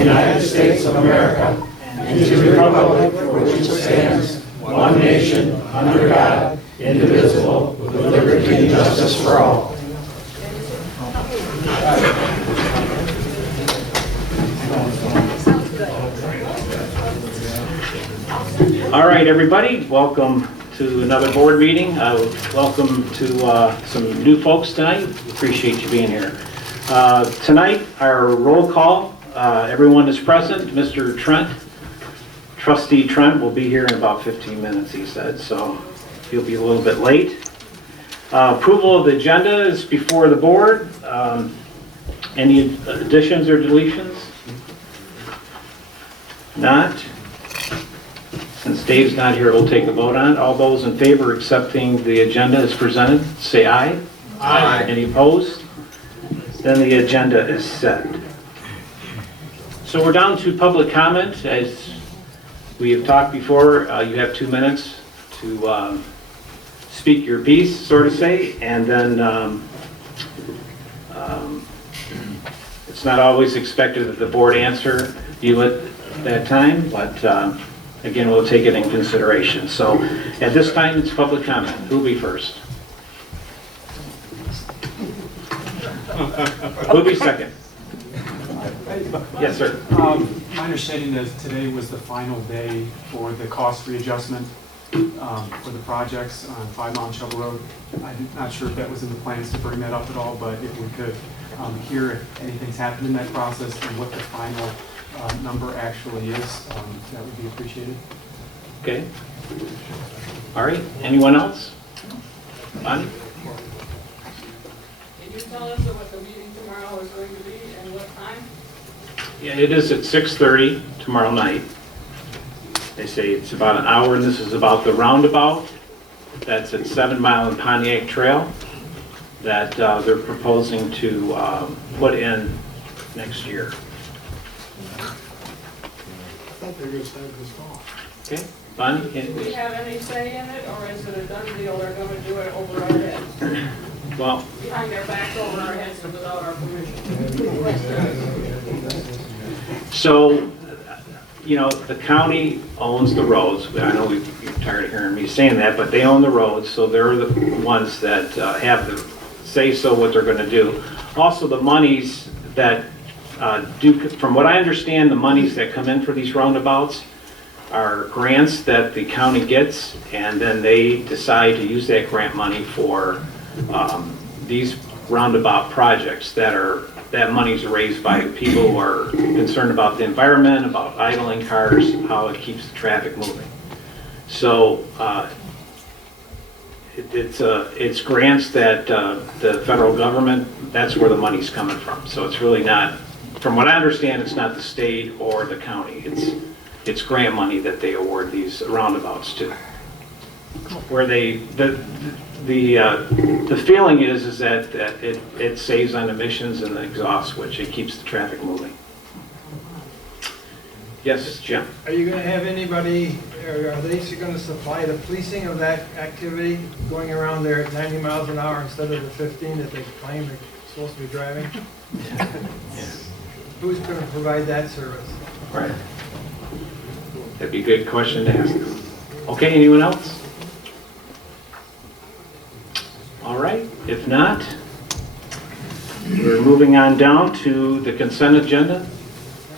United States of America and to the republic for which it stands, one nation, under God, indivisible, with liberty and justice for all. All right, everybody, welcome to another board meeting. Welcome to some new folks tonight. Appreciate you being here. Tonight, our roll call, everyone is present. Mr. Trent, Trustee Trent will be here in about 15 minutes, he said, so he'll be a little bit late. Approval of the agenda is before the board. Any additions or deletions? Not. Since Dave's not here, we'll take a vote on it. All those in favor of accepting the agenda as presented, say aye. Aye. Any opposed? Then the agenda is set. So we're down to public comment. As we have talked before, you have 2 minutes to speak your piece, so to say, and then it's not always expected that the board answer you at that time, but again, we'll take it in consideration. So at this time, it's public comment. Who'll be first? Who'll be second? Yes, sir. My understanding is today was the final day for the cost readjustment for the projects on 5 Mile Shovel Road. I'm not sure if that was in the plans to bring that up at all, but if we could hear if anything's happened in that process and what the final number actually is, that would be appreciated. Okay. All right. Anyone else? Bonnie? Can you tell us what the meeting tomorrow is going to be and what time? Yeah, it is at 6:30 tomorrow night. They say it's about an hour, and this is about the roundabout. That's at 7 Mile and Pontiac Trail that they're proposing to put in next year. Okay, Bonnie? Do we have any say in it, or is it a done deal? They're going to do it over our heads? Well, Behind their backs, over our heads, and without our permission? so, you know, the county owns the roads. I know you're tired of hearing me saying that, but they own the roads, so they're the ones that have the say-so what they're going to do. Also, the monies that from what I understand, the monies that come in for these roundabouts are grants that the county gets, and then they decide to use that grant money for these roundabout projects that money's raised by people who are concerned about the environment, about idling cars, how it keeps the traffic moving. So it's grants that the federal government, that's where the money's coming from. So it's really not, from what I understand, it's not the state or the county. It's grant money that they award these roundabouts to. Where the feeling is that it saves on emissions and the exhaust, which it keeps the traffic moving. Yes, Jim. Are you going to have anybody, or are they going to supply the policing of that activity, going around there at 90 miles an hour instead of the 15 that they claim they're supposed to be driving? Yeah. Who's going to provide that service? Right. That'd be a good question to ask them. Okay, anyone else? All right, if not, we're moving on down to the consent agenda.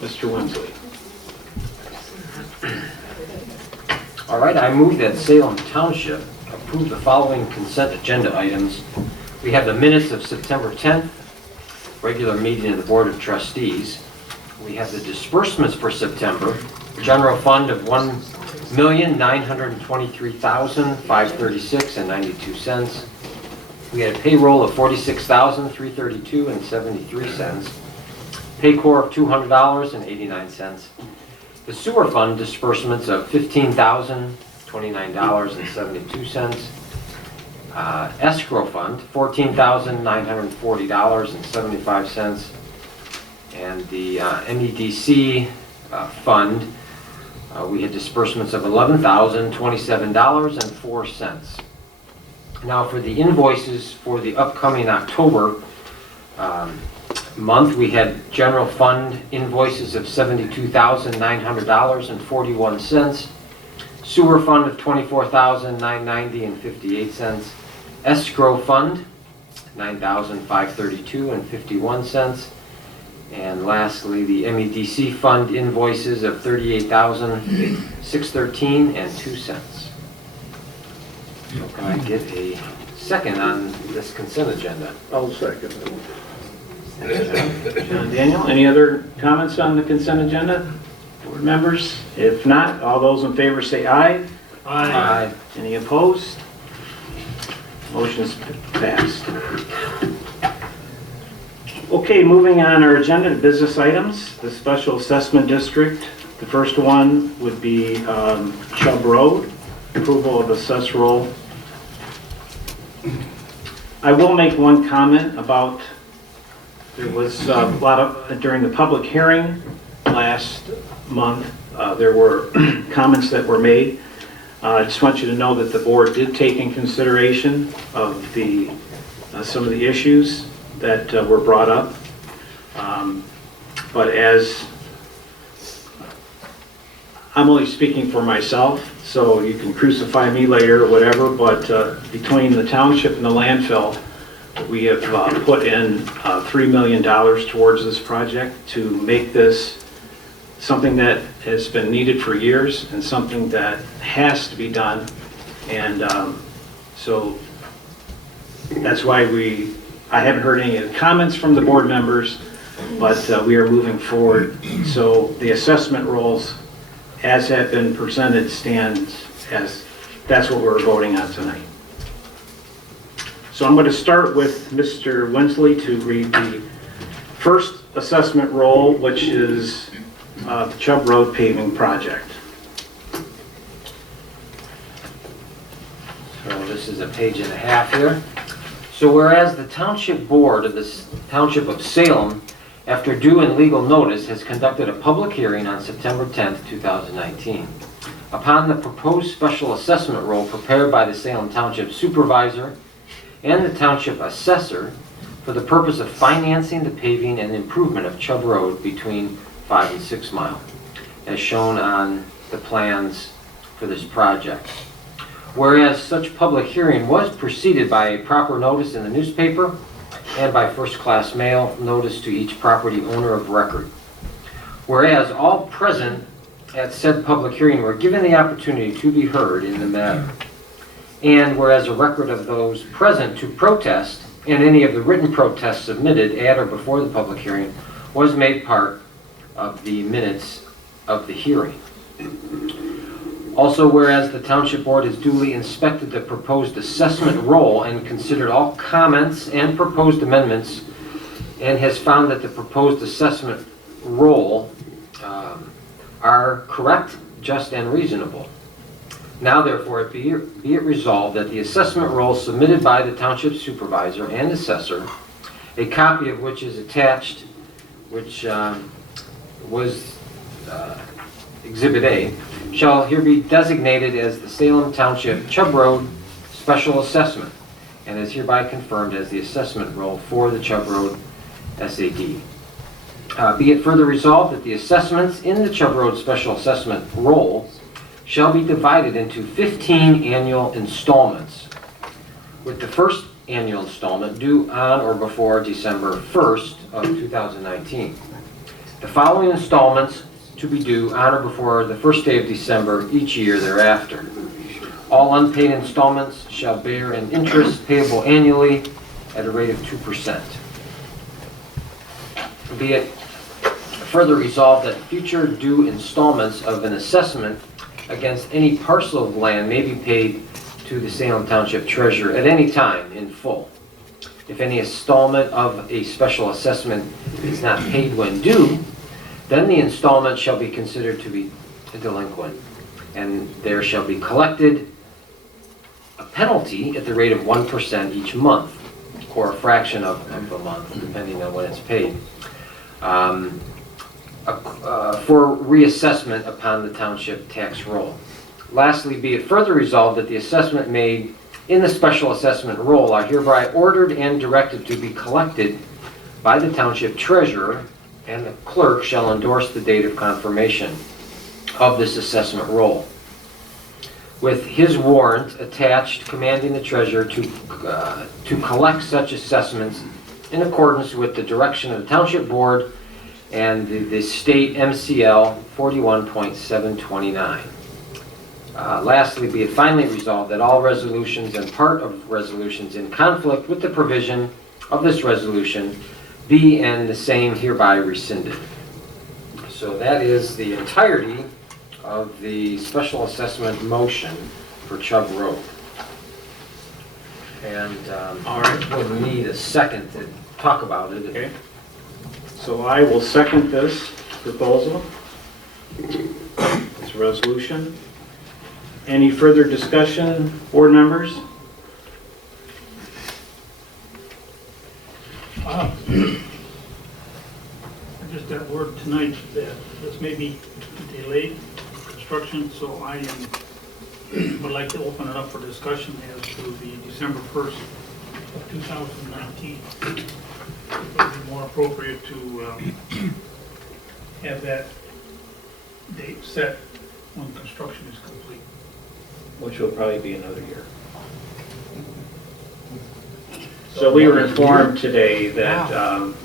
Mr. Winsley. All right, I move that Salem Township approve the following consent agenda items. We have the minutes of September 10th, regular meeting of the Board of Trustees. We have the disbursements for September, general fund of $1,923,536.92. We had a payroll of $46,332.73. Paycor of $200.89. The sewer fund disbursements of $15,029.72. Escrow fund, $14,940.75. And the MEDC fund, we had disbursements of $11,027.04. Now for the invoices for the upcoming October month, we had general fund invoices of $72,900.41, sewer fund of $24,990.58, escrow fund $9,532.51, and lastly, the MEDC fund invoices of $38,613.02. So can I get a second on this consent agenda? I'll second it. John Daniel, any other comments on the consent agenda? Board members? If not, all those in favor say aye. Aye. Any opposed? Motion is passed. Okay, moving on our agenda to business items, the special assessment district. The first one would be Chubb Road, approval of assess roll. I will make one comment about, there was a lot of, during the public hearing last month, there were comments that were made. I just want you to know that the board did take in consideration of the some of the issues that were brought up. But as I'm only speaking for myself, so you can crucify me later or whatever, but between the township and the landfill, we have put in $3 million towards this project to make this something that has been needed for years and something that has to be done. And so that's why I haven't heard any of the comments from the board members, but we are moving forward. So the assessment rolls, as have been presented, stand as, that's what we're voting on tonight. So I'm going to start with Mr. Winsley to read the first assessment roll, which is Chubb Road paving project. So this is a page and a half here. So whereas the Township Board of the Township of Salem, after due and legal notice, has conducted a public hearing on September 10th, 2019, upon the proposed special assessment roll prepared by the Salem Township Supervisor and the Township Assessor for the purpose of financing the paving and improvement of Chubb Road between 5 and 6 Mile, as shown on the plans for this project. Whereas such public hearing was preceded by a proper notice in the newspaper and by first-class mail notice to each property owner of record. Whereas all present at said public hearing were given the opportunity to be heard in the matter. And whereas a record of those present to protest and any of the written protests submitted at or before the public hearing was made part of the minutes of the hearing. Also, whereas the Township Board has duly inspected the proposed assessment roll and considered all comments and proposed amendments, and has found that the proposed assessment roll are correct, just, and reasonable. Now, therefore, be it resolved that the assessment roll submitted by the Township Supervisor and Assessor, a copy of which is attached, which was Exhibit A, shall here be designated as the Salem Township Chubb Road Special Assessment, and is hereby confirmed as the assessment roll for the Chubb Road SAD. Be it further resolved that the assessments in the Chubb Road Special Assessment roll shall be divided into 15 annual installments, with the first annual installment due on or before December 1st of 2019. The following installments to be due on or before the first day of December each year thereafter. All unpaid installments shall bear an interest payable annually at a rate of 2%. Be it further resolved that future due installments of an assessment against any parcel of land may be paid to the Salem Township Treasurer at any time in full. If any installment of a special assessment is not paid when due, then the installment shall be considered to be delinquent, and there shall be collected a penalty at the rate of 1% each month, or a fraction of a month, depending on when it's paid, for reassessment upon the township tax roll. Lastly, be it further resolved that the assessment made in the special assessment roll are hereby ordered and directed to be collected by the township treasurer, and the clerk shall endorse the date of confirmation of this assessment roll, with his warrant attached commanding the treasurer to collect such assessments in accordance with the direction of the township board and the state MCL 41.729. Lastly, be it finally resolved that all resolutions and part of resolutions in conflict with the provision of this resolution be and the same hereby rescinded. So that is the entirety of the special assessment motion for Chubb Road. And All right. we'll need a second to talk about it. Okay. So I will second this proposal, this resolution. Any further discussion, board members? I just got word tonight that this may be delayed construction, so I would like to open it up for discussion as to the December 1st of 2019. It would be more appropriate to have that date set when construction is complete. Which will probably be another year. So we were informed today that,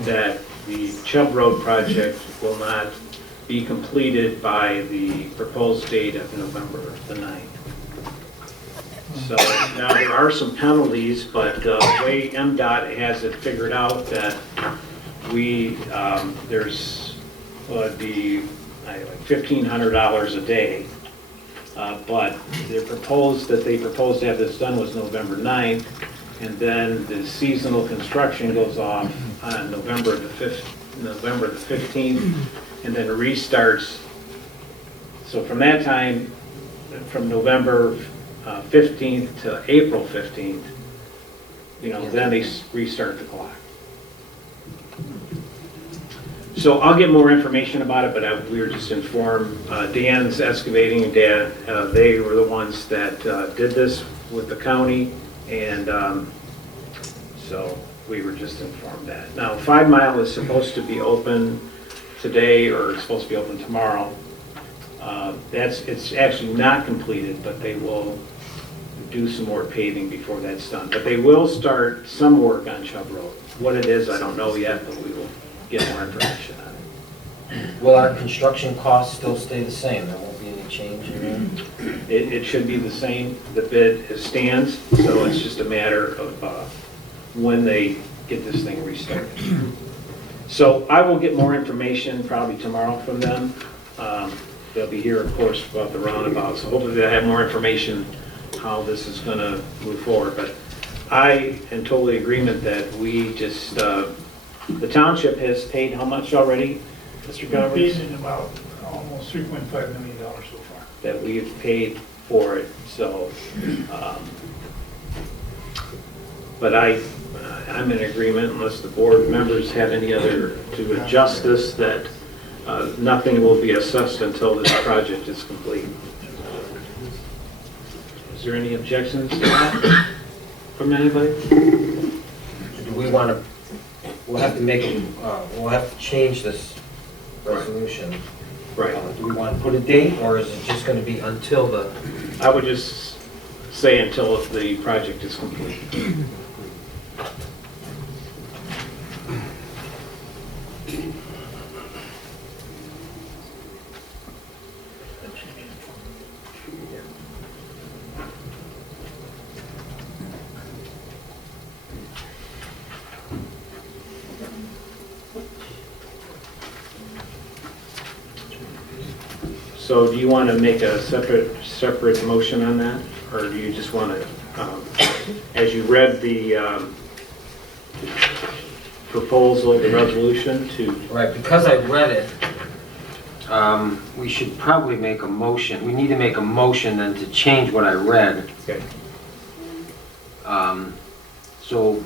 that the Chubb Road project will not be completed by the proposed date of November the 9th. So now there are some penalties, but the way MDOT has it figured out that we, there's, would be like $1,500 a day. But they proposed to have this done was November 9th, and then the seasonal construction goes off on November the 15th, and then restarts. So from that time, from November 15th to April 15th, you know, then they restart the clock. So I'll get more information about it, but we were just informed, Dan's Excavating and Dan, they were the ones that did this with the county, and so we were just informed that. Now, 5 Mile is supposed to be open today, or it's supposed to be open tomorrow. It's actually not completed, but they will do some more paving before that's done. But they will start some work on Chubb Road. What it is, I don't know yet, but we will get more information on it. Will our construction costs still stay the same? There won't be any change in that? It should be the same. The bid stands, so it's just a matter of when they get this thing restarted. So I will get more information probably tomorrow from them. They'll be here, of course, about the roundabout, so hopefully they'll have more information how this is going to move forward. But I am totally in agreement that we just, the township has paid how much already, Mr. We've Governors? paid in about almost $3.5 million so far. That we've paid for it, so, but I'm in agreement unless the board members have any other, to adjust this, that nothing will be assessed until this project is complete. Is there any objections to that from anybody? Do we want to, we'll have to make, we'll have to change this resolution. Right. Do we want to put a date, or is it just going to be until the? I would just say until the project is complete. So do you want to make a separate motion on that? Or do you just want to, as you read the proposal, the resolution to... Right, because I read it, we should probably make a motion. We need to make a motion then to change what I read. Okay. So,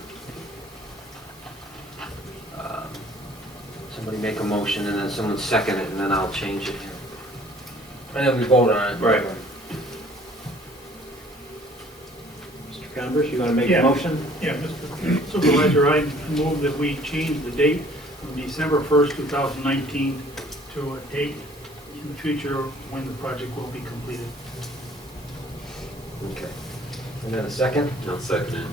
somebody make a motion and then someone second it and then I'll change it. And then we vote on it. Right. Converse, you want to make Yeah. a motion? Yeah, Mr. Supervisor, I move that we change the date from December 1st, 2019 to a date in the future when the project will be completed. Okay. And then a second? I'll second it.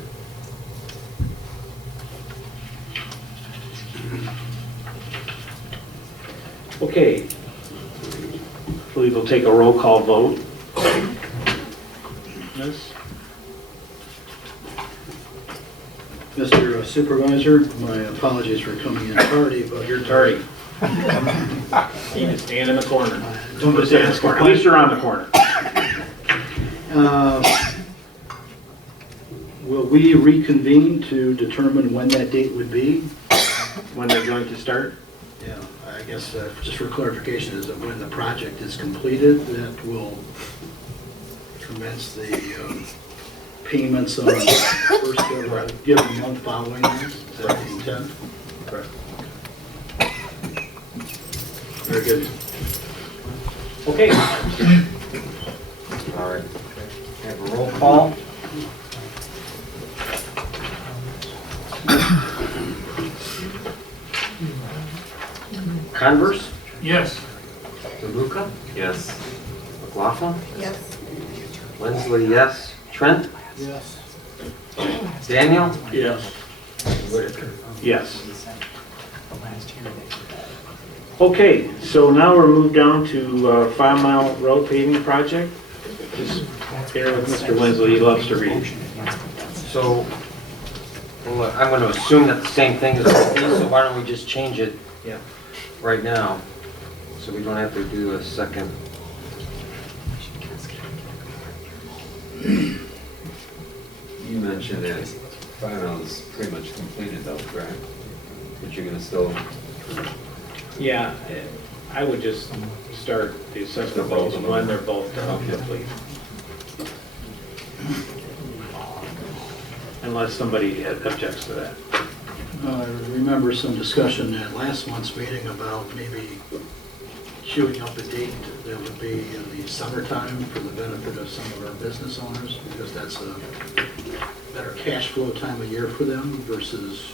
Okay. I believe we'll take a roll call vote. Yes? Mr. Supervisor, my apologies for coming in tardy, but You're tardy. You can stand in the corner. Don't just ask a At least you're on the corner. Will we reconvene to determine when that date would be? When they're going to start? Yeah, I guess, just for clarification, is that when the project is completed, that will commence the payments on the first of a given month following this? Is that the intent? Correct. Very good. Okay. All right. Have a roll call. Converse, Yes. DeLuca, Yes. McLaughlin, Yes. Lindsley, yes. Trent, Yes. Daniel, Yes. Whitaker. Yes. Okay, so now we're moved down to 5 Mile Road paving project. Just bear with Mr. Lindsley, he loves to read. So, well, I'm going to assume that the same thing is going to be, so why don't we just change it Yeah. right now? So we don't have to do a second. You mentioned that final is pretty much completed though, correct? But you're gonna still, Yeah, I would just start the assessment Both roles of them. when they're both Okay. complete. Unless somebody objects to that. I remember some discussion at last month's meeting about maybe queuing up a date that would be in the summertime for the benefit of some of our business owners, because that's a better cash flow time of year for them versus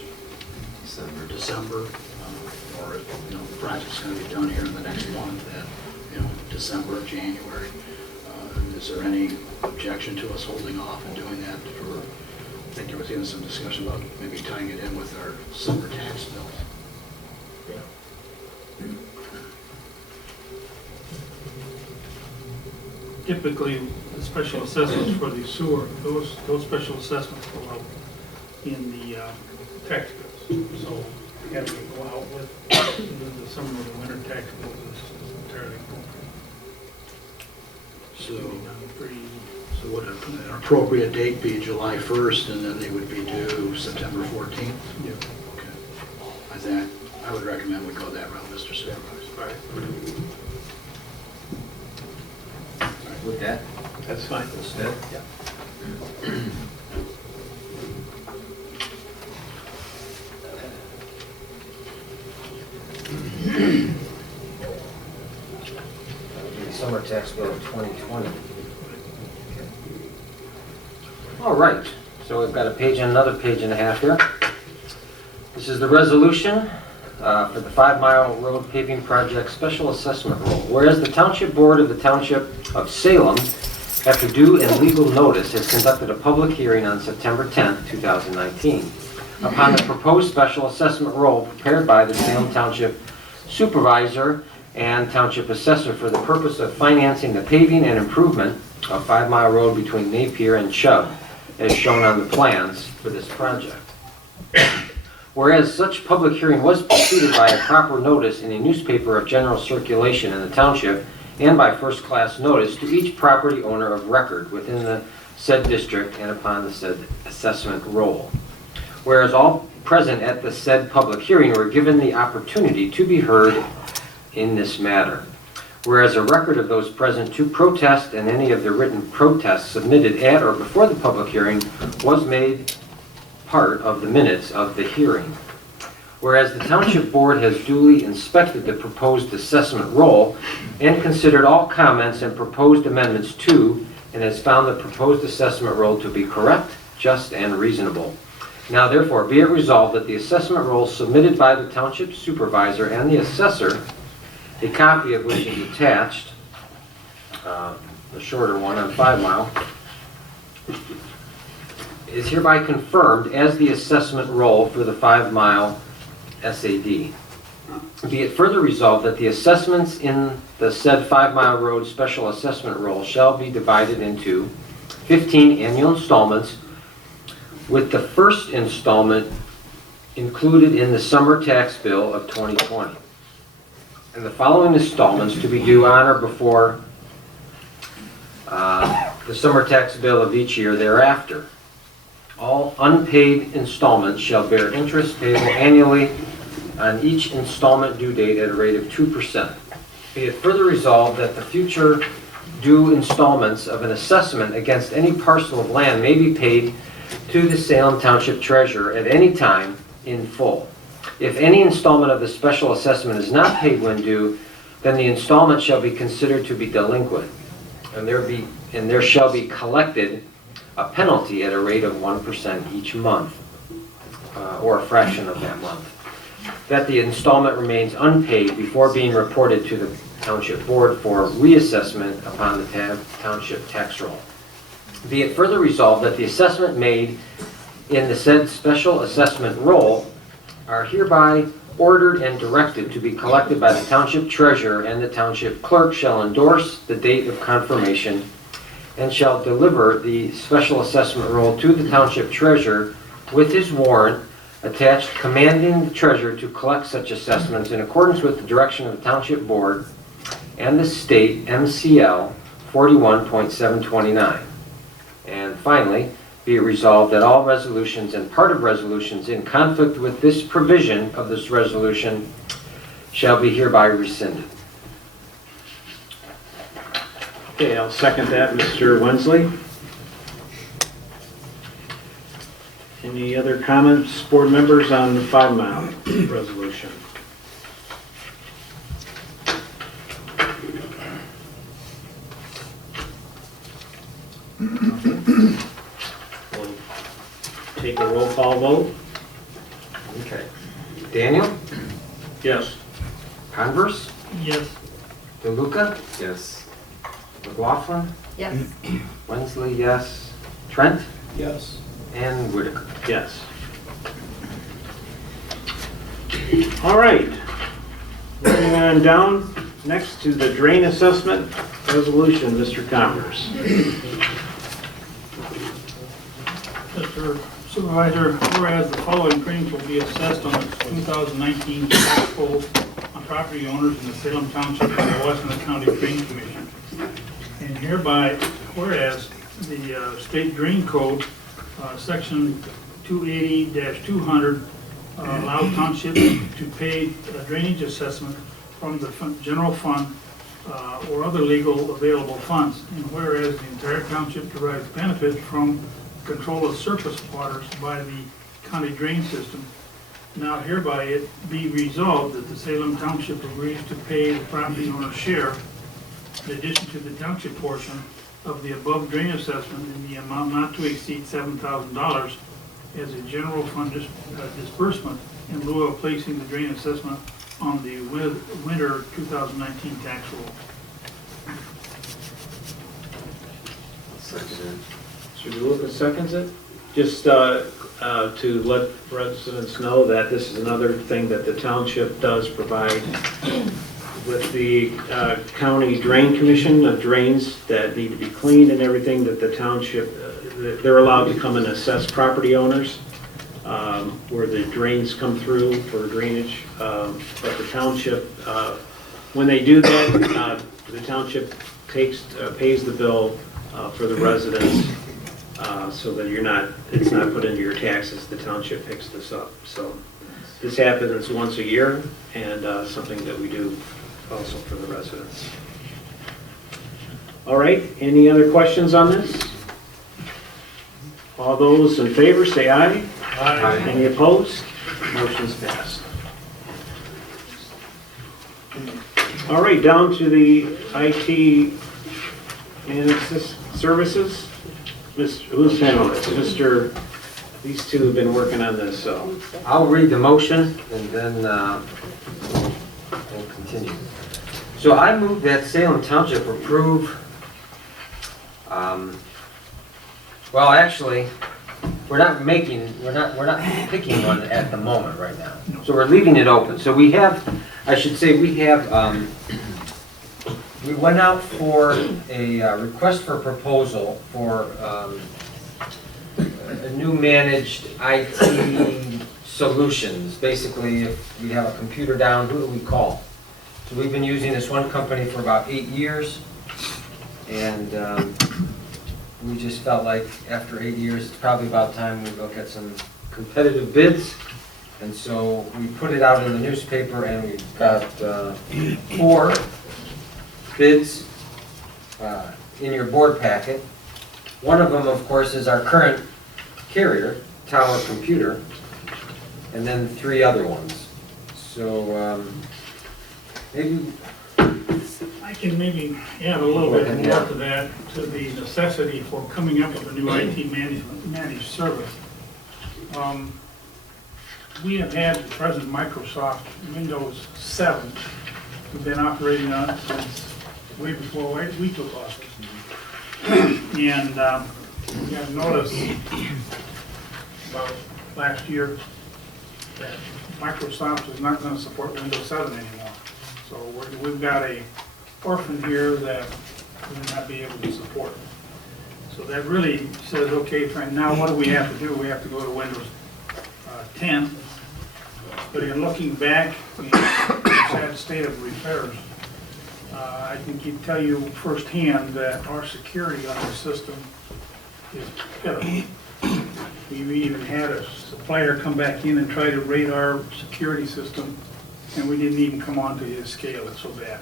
December. December, or if, you know, the project's gonna be done here in the next month at, you know, December, January. Is there any objection to us holding off and doing that for, I think there was even some discussion about maybe tying it in with our summer tax bills. Typically, the special assessments for the sewer, those special assessments go out in the tax bills. So having to go out with the summer or the winter tax bills is entirely appropriate. So, Pretty easy. so would an appropriate date be July 1st, and then they would be due September 14th? Yeah. Okay. I would recommend we go that route, Mr. Supervisor. With that, That's fine. instead? Yeah. Summer tax bill of 2020. All right, so we've got a page and another page and a half here. This is the resolution for the 5 Mile Road paving project special assessment roll. Whereas the Township Board of the Township of Salem, after due and legal notice, has conducted a public hearing on September 10th, 2019, upon the proposed special assessment roll prepared by the Salem Township Supervisor and Township Assessor for the purpose of financing the paving and improvement of 5 Mile Road between Napier and Chubb, as shown on the plans for this project. Whereas such public hearing was preceded by a proper notice in a newspaper of general circulation in the township and by first-class notice to each property owner of record within the said district and upon the said assessment roll. Whereas all present at the said public hearing were given the opportunity to be heard in this matter. Whereas a record of those present to protest and any of the written protests submitted at or before the public hearing was made part of the minutes of the hearing. Whereas the Township Board has duly inspected the proposed assessment roll and considered all comments and proposed amendments to, and has found the proposed assessment roll to be correct just and reasonable. Now therefore be it resolved that the assessment roll submitted by the township supervisor and the assessor, a copy of which is attached, the shorter one on 5 Mile, is hereby confirmed as the assessment roll for the 5 Mile SAD. Be it further resolved that the assessments in the said 5 Mile Road special assessment roll shall be divided into 15 annual installments, with the first installment included in the summer tax bill of 2020. And the following installments to be due on or before the summer tax bill of each year thereafter. All unpaid installments shall bear interest payable annually on each installment due date at a rate of 2%. Be it further resolved that the future due installments of an assessment against any parcel of land may be paid to the Salem Township Treasurer at any time in full. If any installment of the special assessment is not paid when due, then the installment shall be considered to be delinquent, and there shall be collected a penalty at a rate of 1% each month, or a fraction of that month. That the installment remains unpaid before being reported to the Township Board for reassessment upon the Township tax roll. Be it further resolved that the assessment made in the said special assessment roll are hereby ordered and directed to be collected by the Township Treasurer, and the Township Clerk shall endorse the date of confirmation and shall deliver the special assessment roll to the Township Treasurer with his warrant attached, commanding the Treasurer to collect such assessments in accordance with the direction of the Township Board and the State MCL 41.729. And finally, be it resolved that all resolutions and part of resolutions in conflict with this provision of this resolution shall be hereby rescinded. Okay, I'll second that, Mr. Wensley. Any other comments, board members, on the 5 Mile resolution? We'll take a roll call vote. Okay. Daniel? Yes. Converse? Yes. DeLuca? Yes. McLaughlin? Yes. Wensley, yes. Trent? Yes. And Whitaker. Yes. All right. Moving on down, next to the drain assessment resolution, Mr. Converse. Mr. Supervisor, whereas the following drains will be assessed on the 2019 tax roll on property owners in the Salem Township and the Washington County Drain Commission. And hereby, whereas the State Drain Code, Section 280-200, allows townships to pay a drainage assessment from the general fund or other legal available funds. And whereas the entire township derives benefit from control of surface waters by the county drain system. Now hereby it be resolved that the Salem Township agrees to pay the property owner's share in addition to the township portion of the above drain assessment in the amount not to exceed $7,000 as a general fund disbursement in lieu of placing the drain assessment on the winter 2019 tax roll. Seconded. Mr. DeLuca seconds it. Just to let residents know that this is another thing that the township does provide with the county drain commission of drains that need to be cleaned and everything, that the township, they're allowed to come and assess property owners where the drains come through for drainage. But the township, when they do that, the township pays the bill for the residents so that it's not put into your taxes. The township picks this up. So this happens once a year, and something that we do also for the residents. All right, any other questions on this? All those in favor say aye. Aye. Any opposed? Motion's passed. All right, down to the IT managed services. Who's handling this? These two have been working on this, so. I'll read the motion and then we'll continue. So I move that Salem Township approve, well, actually, we're not picking one at the moment right now. So we're leaving it open. So we have, I should say, we went out for a request for proposal for a new managed IT solutions. Basically, if we have a computer down, who do we call? So we've been using this one company for about 8 years, and we just felt like after 8 years, it's probably about time we look at some competitive bids. And so we put it out in the newspaper, and we've got 4 bids in your board packet. One of them, of course, is our current carrier, Tower Computer, and then 3 other ones. So maybe I can maybe add a little bit more to that, to the necessity for coming up with a new IT managed service. We have had the present Microsoft Windows 7. We've been operating on it since way before we took office. And we got notice about last year that Microsoft is not going to support Windows 7 anymore. So we've got a orphan here that we will not be able to support. So that really says, okay, fine, now what do we have to do? We have to go to Windows 10. But in looking back in the sad state of affairs, I can tell you firsthand that our security on the system is pitiful. We even had a supplier come back in and try to rate our security system, and we didn't even come onto his scale. It's so bad.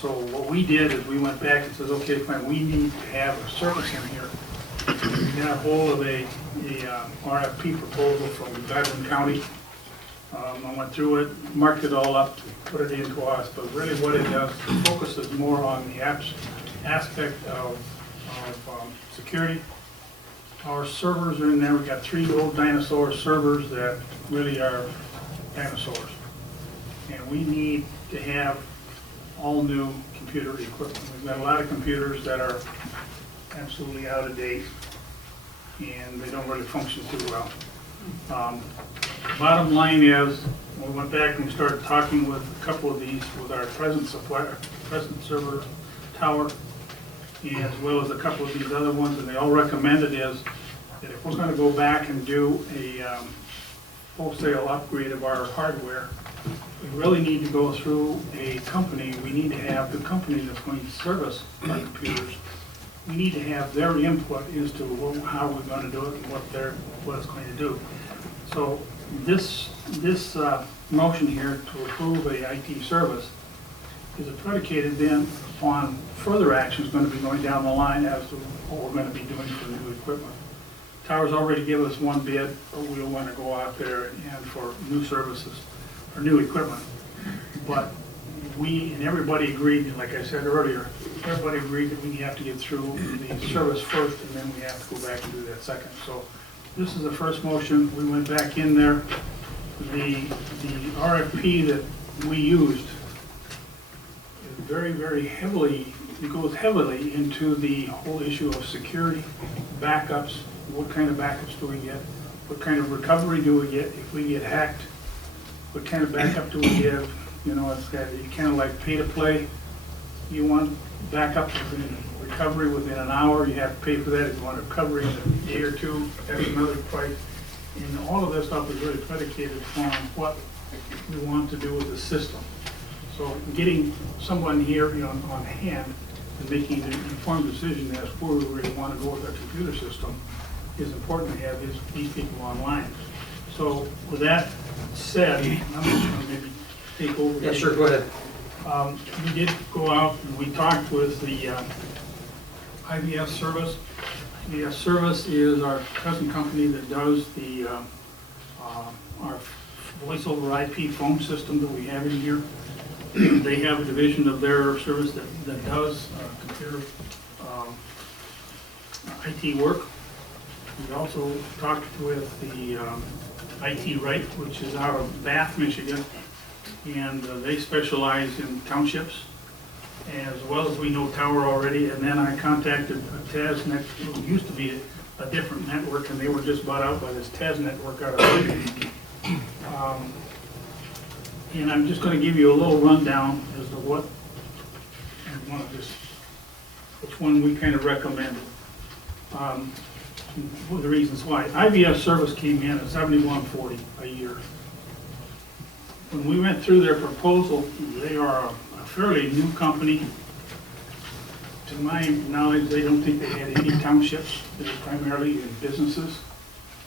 So what we did is we went back and said, okay, fine, we need to have a service in here. We got a hold of a RFP proposal from Salem County. I went through it, marked it all up, put it into us, but really what it does, it focuses more on the aspect of security. Our servers are in there. We've got 3 old dinosaur servers that really are dinosaurs. And we need to have all new computer equipment. We've got a lot of computers that are absolutely out of date and they don't really function too well. Bottom line is, we went back and we started talking with a couple of these, with our present supplier, present server tower, as well as a couple of these other ones, and they all recommended is that if we're going to go back and do a wholesale upgrade of our hardware, we really need to go through a company. We need to have the company that's going to service our computers. We need to have their input as to how we're going to do it and what it's going to do. So this motion here to approve a IT service is predicated then upon further actions going to be going down the line as to what we're going to be doing for the new equipment. Tower's already given us 1 bid, but we'll want to go out there and for new services or new equipment. But we and everybody agreed, like I said earlier, everybody agreed that we have to get through the service first and then we have to go back and do that second. So this is the first motion. We went back in there. The RFP that we used is very, very heavily, it goes heavily into the whole issue of security, backups. What kind of backups do we get? What kind of recovery do we get if we get hacked? What kind of backup do we give? You know, it's kind of like pay to play. You want backup within recovery within an hour, you have to pay for that. If you want recovery in a day or 2, that's another price. And all of this stuff is really predicated on what we want to do with the system. So getting someone here, on hand and making an informed decision as to where we really want to go with our computer system is important to have these people online. So with that said, I'm just going to maybe take over. Yeah, sure, go ahead. We did go out and we talked with the IVS Service. IVS Service is our present company that does the our voice over IP phone system that we have in here. They have a division of their service that does computer IT work. We also talked with the IT Right, which is out of Bath, Michigan, and they specialize in townships, as well as we know Tower already. And then I contacted TazNet, who used to be a different network, and they were just bought out by this Taz network out of Michigan. And I'm just going to give you a little rundown as to what, and one of this, which one we kind of recommend. What are the reasons why? IVS service came in at $71.40 a year. When we went through their proposal, they are a fairly new company. To my knowledge, they don't think they had any townships. They're primarily in businesses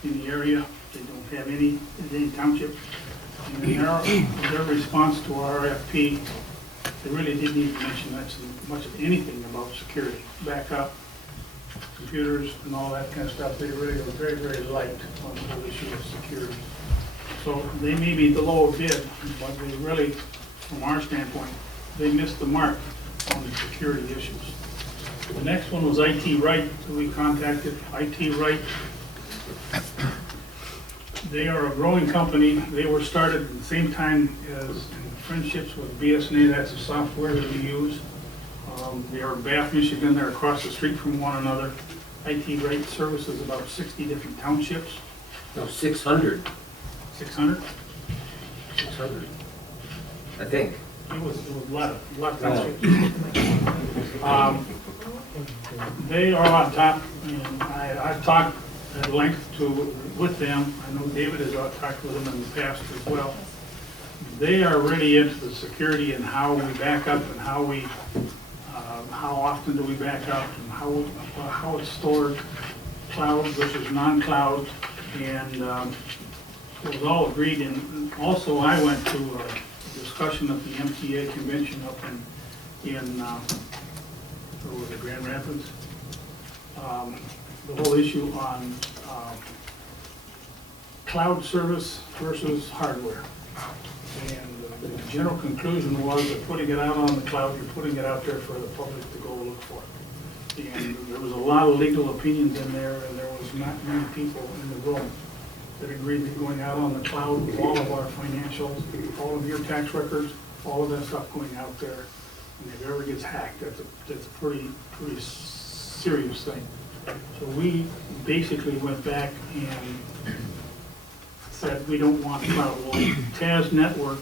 in the area. They don't have any townships. And in their response to our RFP, they really didn't even mention much of anything about security, backup, computers, and all that kind of stuff. They really were very, very light on the whole issue of security. So they may be the lower bid, but they really, from our standpoint, they missed the mark on the security issues. The next one was IT Right, that we contacted. IT Right, they are a growing company. They were started at the same time as friendships with BSNA. That's the software that we use. They are in Bath, Michigan. They're across the street from one another. IT Right services about 60 different townships. No, 600. 600? 600. I think. It was a lot of townships. They are on top, and I've talked at length with them. I know David has talked with them in the past as well. They are really into the security and how we back up and how often do we back up and how it's stored, cloud versus non-cloud, and it was all agreed. And also I went to a discussion at the MTA convention up in where was it, Grand Rapids? The whole issue on cloud service versus hardware. And the general conclusion was that putting it out on the cloud, you're putting it out there for the public to go look for. And there was a lot of legal opinions in there, and there was not many people in the room that agreed that going out on the cloud with all of our financials, all of your tax records, all of that stuff going out there, and if it ever gets hacked, that's a pretty serious thing. So we basically went back and said we don't want cloud. Well, Taz Network,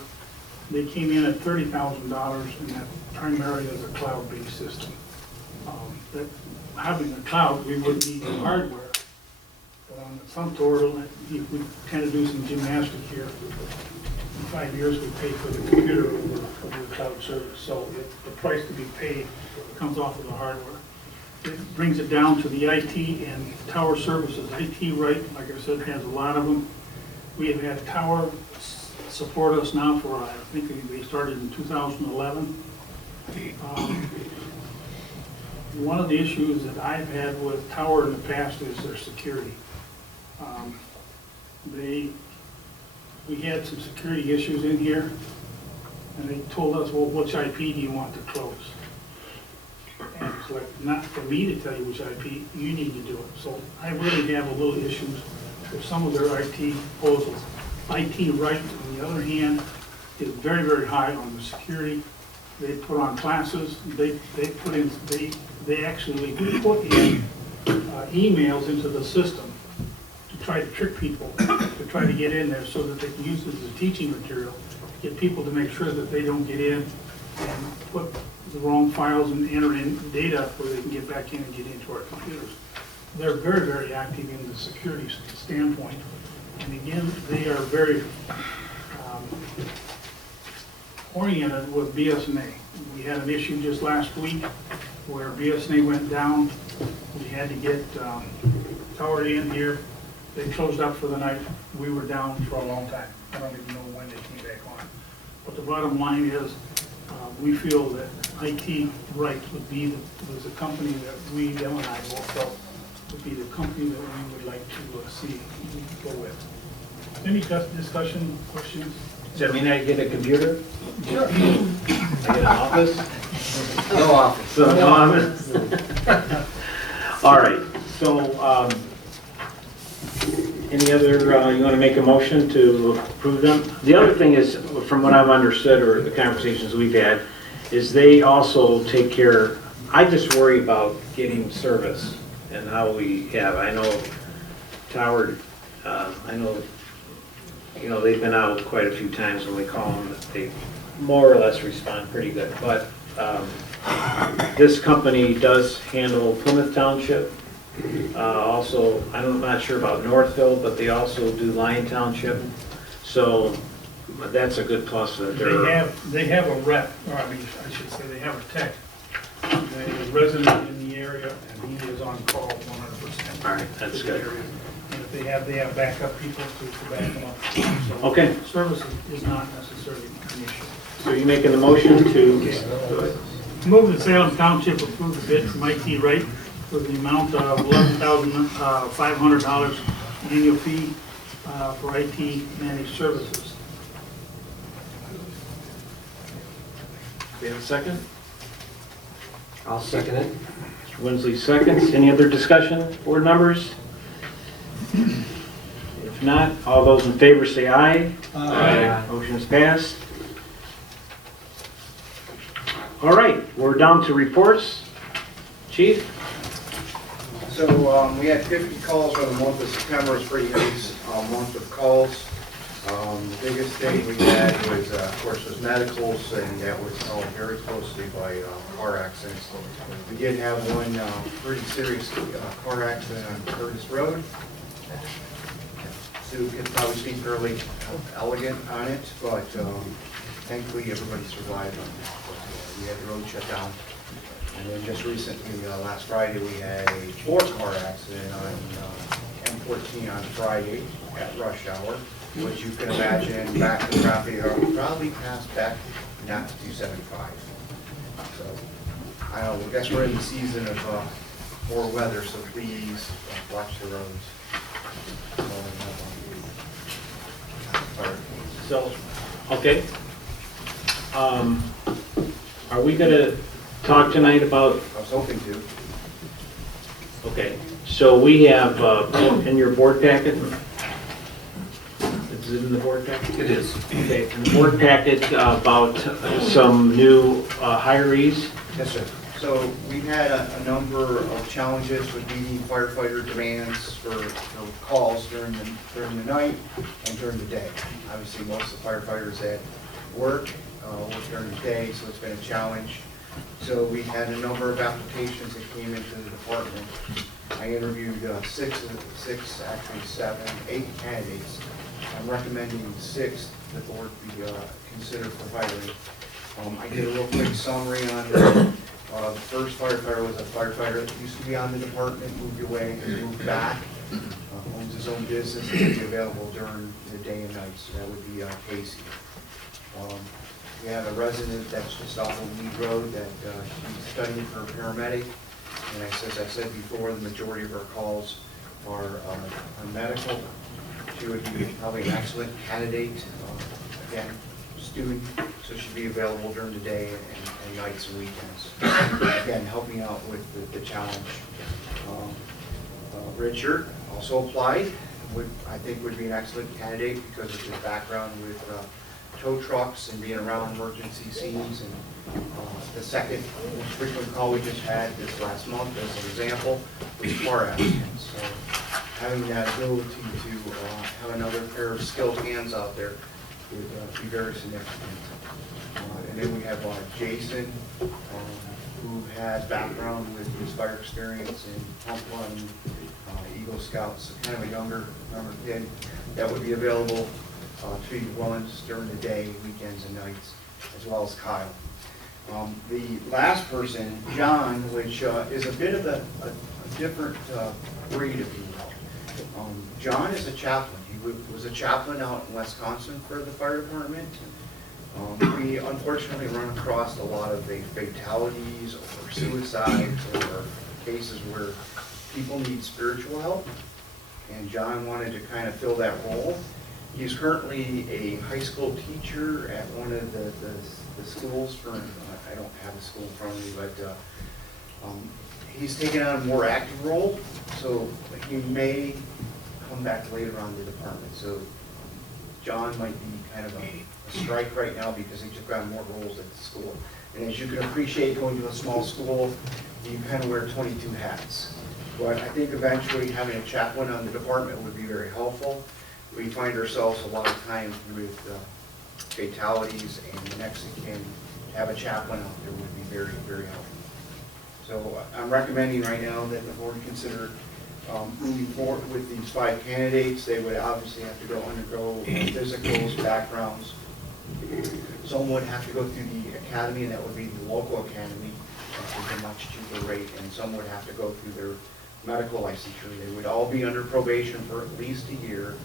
they came in at $30,000, and that primarily is a cloud-based system. That having a cloud, we wouldn't need the hardware. But on the sum total, we kind of do some gymnastic here. In 5 years, we pay for the computer over the cloud service. So the price to be paid comes off of the hardware. It brings it down to the IT and Tower services. IT Right, like I said, has a lot of them. We have had Tower support us now for, I think they started in 2011. One of the issues that I've had with Tower in the past is their security. We had some security issues in here, and they told us, well, which IP do you want to close? And it's like, not for me to tell you which IP, you need to do it. So I really have a little issues with some of their IT proposals. IT Right, on the other hand, is very, very high on the security. They put on classes. They actually put in emails into the system to try to trick people, to try to get in there so that they can use it as a teaching material, get people to make sure that they don't get in and put the wrong files and enter in data where they can get back in and get into our computers. They're very, very active in the security standpoint. And again, they are very oriented with BSNA. We had an issue just last week where BSNA went down. We had to get Tower in here. They closed up for the night. We were down for a long time. I don't even know when they came back on. But the bottom line is, we feel that IT Right was a company that we, Dale and I both felt would be the company that we would like to see go with. Any discussion, questions? Does that mean I get a computer? Sure. I get an office? No office. So, no office? All right, So, any other, you want to make a motion to approve them? The other thing is, from what I've understood, or the conversations we've had, is they also take care, I just worry about getting service and how we have, I know Tower, I know, you know, they've been out quite a few times when we call them, they more or less respond pretty good, but this company does handle Plymouth Township. Also, I'm not sure about Northville, but they also do Lyon Township. So that's a good plus that they're. They have a rep, or I mean, I should say they have a tech. They're a resident in the area, and he is on call 100%. All right, that's good. And if they have backup people to back them up. So Okay. service is not necessarily an issue. So you making the motion to? Move that Salem Township approve the bid from IT Wright for the amount of $11,500 annual fee for IT managed services. Do you have a second? I'll second it. Mr. Winsley seconds. Any other discussion, board members? If not, all those in favor say aye. Aye. Motion is passed. All right, we're down to reports. Chief? So we had 50 calls for the month of September. It's pretty nice month of calls. The biggest thing we had was, of course, was medicals, and that was followed very closely by car accidents. We did have one pretty serious car accident on Curtis Road. Sue could probably speak fairly elegant on it, but thankfully everybody survived on that. But, we had the road shut down. And then just recently, last Friday, we had a 4-car accident on M14 on Friday at rush hour, which you can imagine back to traffic, probably passed back not to 275. So, I don't know, I guess we're in the season of more weather, so please watch the roads. So, okay. Are we gonna talk tonight about, I was hoping to. okay, so we have in your board packet, is it in the board packet? It is. Okay, in the board packet about some new hirees. Yes, sir. So we had a number of challenges with meeting firefighter demands for calls during the night and during the day. Obviously, most of the firefighters at work during the day, so it's been a challenge. So we had a number of applications that came into the department. I interviewed 8 candidates. I'm recommending 6 the board be considered for hiring. I did a real quick summary on the first firefighter was a firefighter that used to be on the department, moved away, and moved back. Owns his own business, and will be available during the day and night, so that would be Casey. We have a resident that's just off of Mead Road that she's studying for a paramedic. And as I said before, the majority of our calls are medical. She would be probably an excellent candidate. Again, student, so she'd be available during the day and nights and weekends. Again, helping out with the challenge. Richard also applied. I think would be an excellent candidate because of his background with tow trucks and being around emergency scenes. And the second most frequent call we just had this last month, as an example, was car accidents. So having that ability to have another pair of skilled hands out there would be very significant. And then we have Jason, who has background with his fire experience in pump running, Eagle Scouts, kind of a younger kid that would be available to runs during the day, weekends and nights, as well as Kyle. The last person, John, which is a bit of a different breed, if you will. John is a chaplain. He was a chaplain out in Wisconsin for the fire department. We unfortunately run across a lot of the fatalities or suicides or cases where people need spiritual help, and John wanted to kind of fill that role. He's currently a high school teacher at one of the schools for, I don't have a school in front of me, but He's taken on a more active role, so he may come back later on the department. So John might be kind of a strike right now because he took on more roles at the school. And as you can appreciate, going to a small school, you kind of wear 22 hats. But I think eventually having a chaplain on the department would be very helpful. We find ourselves a lot of times with fatalities, and the Mexican, to have a chaplain out there would be very, very helpful. So I'm recommending right now that the board consider moving forward with these 5 candidates. They would obviously have to undergo physicals, backgrounds. Some would have to go through the academy, and that would be the local academy at a much cheaper rate, and some would have to go through their medical licensure. They would all be under probation for at least a year,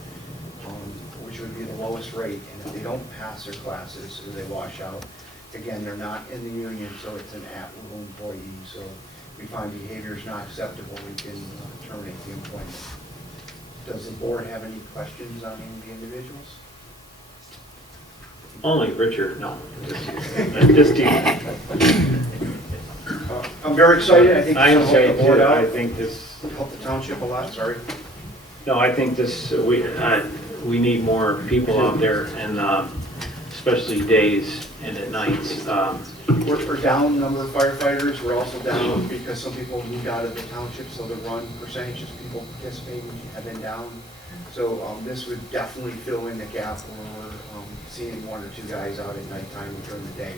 which would be the lowest rate, and if they don't pass their classes or they wash out, again, they're not in the union, so it's an at-will employee. So if we find behavior is not acceptable, we can terminate the employment. Does the board have any questions on any of the individuals? Only Richard, no. Just you. I'm very excited. I think I am this will help the board too. out. I think this, Help the township a lot, sorry. no, I think this, we need more people out there, and especially days and at nights. We're down number of firefighters. We're also down because some people moved out of the township, so the run percentages of people participating have been down. So this would definitely fill in the gap where we're seeing 1 or 2 guys out at nighttime and during the day.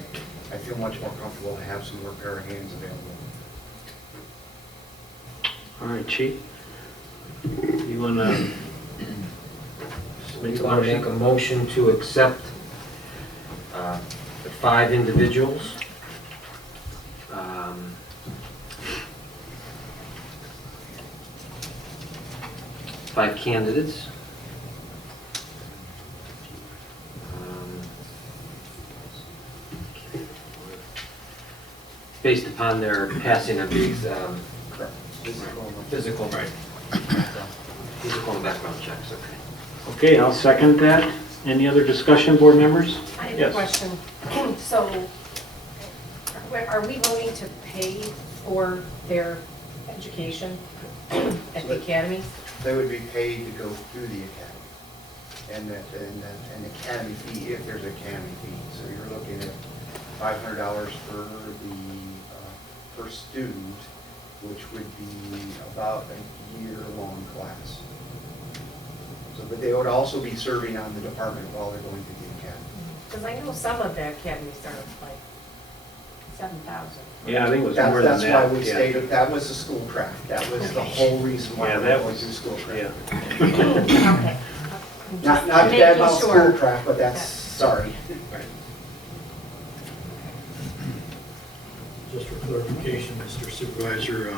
I feel much more comfortable to have some more pair of hands available. All right, Chief, you want to We want to make a motion to accept the 5 individuals. 5 candidates. Based upon their passing of these physical and background checks, okay. Okay, I'll second that. Any other discussion, board members? I have a Yes. question. So, are we willing to pay for their education at the academy? They would be paid to go through the academy, and an academy fee, if there's an academy fee. So you're looking at $500 for the per student, which would be about a year-long class. So, but they would also be serving on the department while they're going through the academy. Because I know some of the academies are like 7,000. Yeah, I think it was more than that. That's why we yeah. stated, that was the Schoolcraft. That was the whole reason why Yeah, we're that going was, through Schoolcraft. yeah. Okay. Not bad making about sure. Schoolcraft, but that's, sorry. Just for clarification, Mr. Supervisor,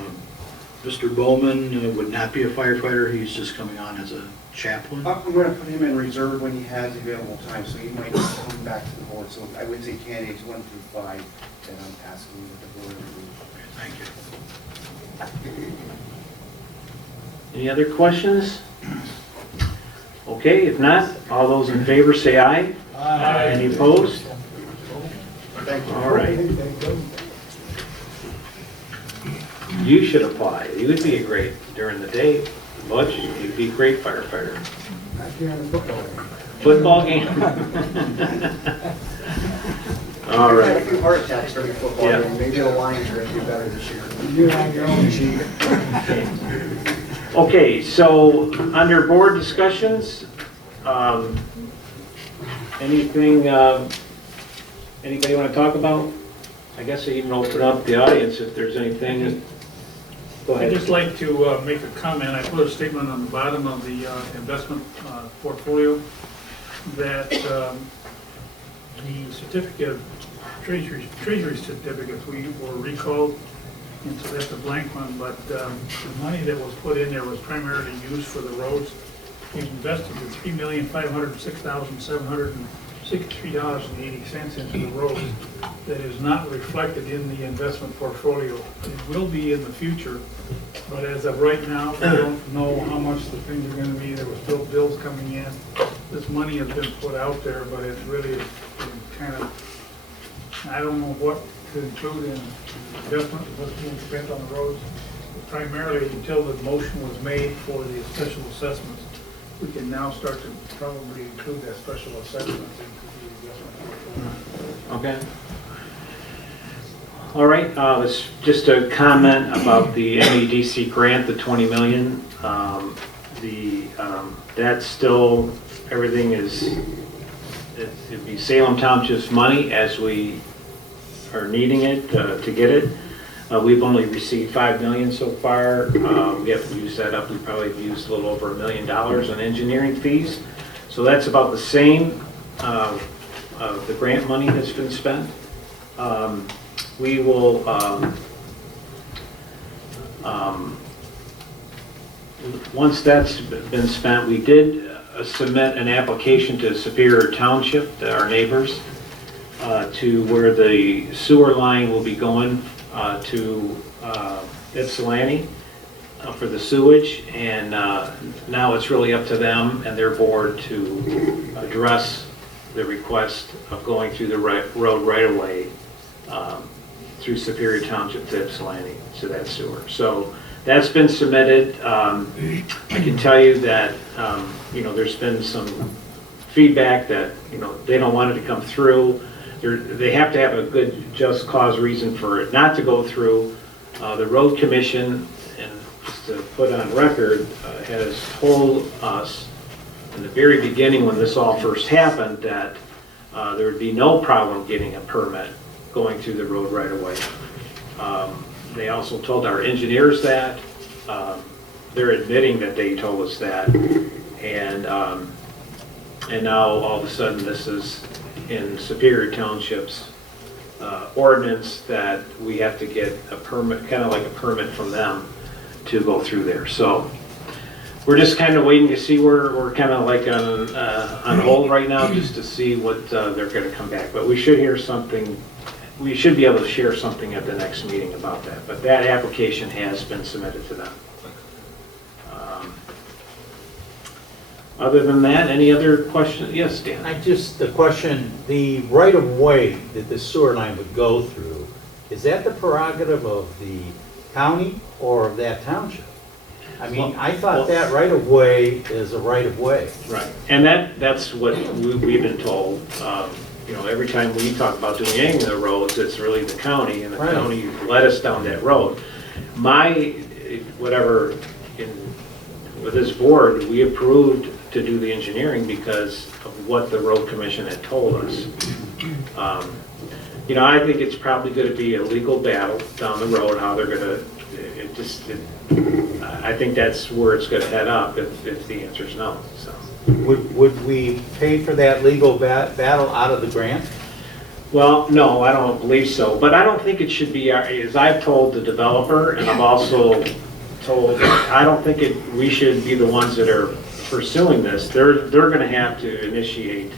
Mr. Bowman would not be a firefighter, he's just coming on as a chaplain? I'm going to put him in reserve when he has available time, so he might come back to the board. So I would say candidates 1 through 5 that I'm asking that the board approve. Thank you. Any other questions? Okay, if not, all those in favor say aye. Aye. Any opposed? Thank you. All right. You should apply. You would be a great, during the day, Butch, you'd be a great firefighter. Football game. All I've had a right. few heart attacks during the football Yeah. game. Maybe the Lions are going to do better this year. You're on your own sheet. Okay, so under board discussions, anything, anybody want to talk about? I guess I even open up the audience if there's anything. Go I'd ahead. just like to make a comment. I put a statement on the bottom of the investment portfolio that the certificate, treasury certificates, we were recalled, and so that's a blank one, but the money that was put in there was primarily used for the roads. We invested the $3,506,763.80 into the roads. That is not reflected in the investment portfolio. It will be in the future, but as of right now, we don't know how much the things are gonna be. There were still bills coming in. This money has been put out there, but it really is kind of, I don't know what to include in adjustment of what's being spent on the roads, primarily until the motion was made for the special assessments. We can now start to probably include that special assessment into the adjustment. Okay. All right, it's just a comment about the MEDC grant, the 20 million. That's still, everything is, it'd be Salem Township's money as we are needing it to get it. We've only received 5 million so far. We have to use that up. We probably have used a little over $1 million on engineering fees. So that's about the same of the grant money that's been spent. We will, once that's been spent, we did submit an application to Superior Township, our neighbors, to where the sewer line will be going to Ypsilanti for the sewage, and now it's really up to them and their board to address the request of going through the road right away through Superior Township to Ypsilanti to that sewer. So that's been submitted. I can tell you that there's been some feedback that they don't want it to come through. They have to have a good just cause reason for it not to go through. The road commission, and just to put on record, has told us in the very beginning when this all first happened that there would be no problem getting a permit going through the road right away. They also told our engineers that. They're admitting that they told us that. And now all of a sudden this is in Superior Township's ordinance that we have to get a permit, kind of like a permit from them to go through there. So we're just kind of waiting to see. We're kind of like on hold right now just to see what they're going to come back. But we should hear something. We should be able to share something at the next meeting about that. But that application has been submitted to them. Other than that, any other questions? Yes, Dan? The question, the right-of-way that the sewer line would go through, is that the prerogative of the county or of that township? I mean, I thought that right-of-way is a right-of-way. Right, and that's what we've been told. Every time we talk about doing any of the roads, it's really the county, and the county led us down that road. With this board, we approved to do the engineering because of what the road commission had told us. I think it's probably going to be a legal battle down the road, how they're going to, I think that's where it's going to head up if the answer is no. So. Would we pay for that legal battle out of the grant? Well, no, I don't believe so. But I don't think it should be, as I've told the developer, and I've also told, I don't think we should be the ones that are pursuing this. They're going to have to initiate.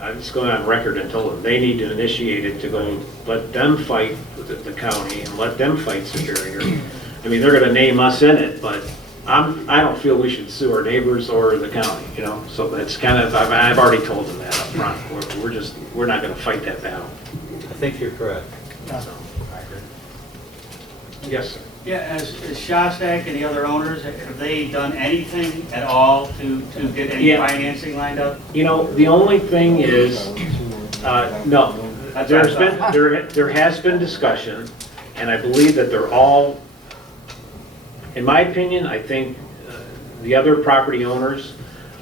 I'm just going on record and told them they need to initiate it to go let them fight the county and let them fight Superior. I mean, they're going to name us in it, but I don't feel we should sue our neighbors or the county, So that's kind of, I've already told them that up front. We're not going to fight that battle. I think you're correct. So. Yes, sir. Yeah, as Shostak and the other owners, have they done anything at all to get any financing lined up? The only thing is, no. There has been discussion, and I believe that they're all, in my opinion, I think the other property owners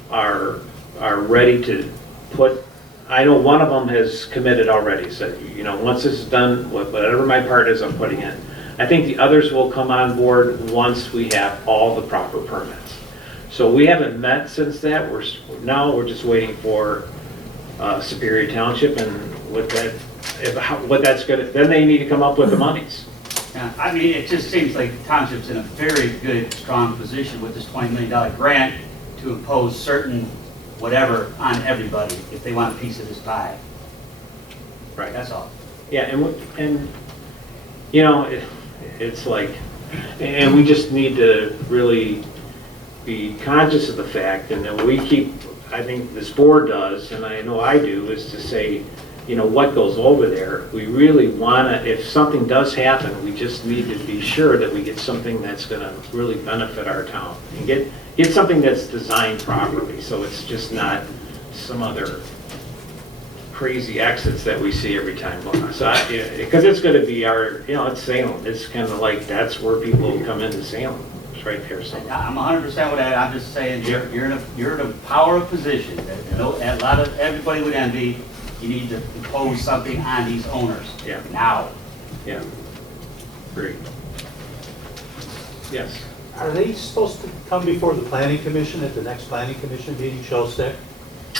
are ready to put, I know one of them has committed already, said, once this is done, whatever my part is, I'm putting in. I think the others will come on board once we have all the proper permits. So we haven't met since that. We're just waiting for Superior Township and what that's going to, then they need to come up with the monies. Yeah, I mean, it just seems like the township's in a very good, strong position with this $20 million grant to impose certain whatever on everybody if they want a piece of this pie. Right. That's all. Yeah, and it's like, and we just need to really be conscious of the fact, and then we keep, I think this board does, and I know I do, is to say, what goes over there. We really want to, if something does happen, we just need to be sure that we get something that's going to really benefit our town. And get something that's designed properly, so it's just not some other crazy exits that we see every time. So, because it's going to be our, it's Salem. It's kind of like, that's where people come into Salem. It's right there. So. I'm 100% with that. I'm just saying, you're in a power of position that a lot of everybody would envy. You need to impose something on these owners. Yeah. Now. Yeah. Great. Yes. Are they supposed to come before the planning commission at the next planning commission meeting, show stick?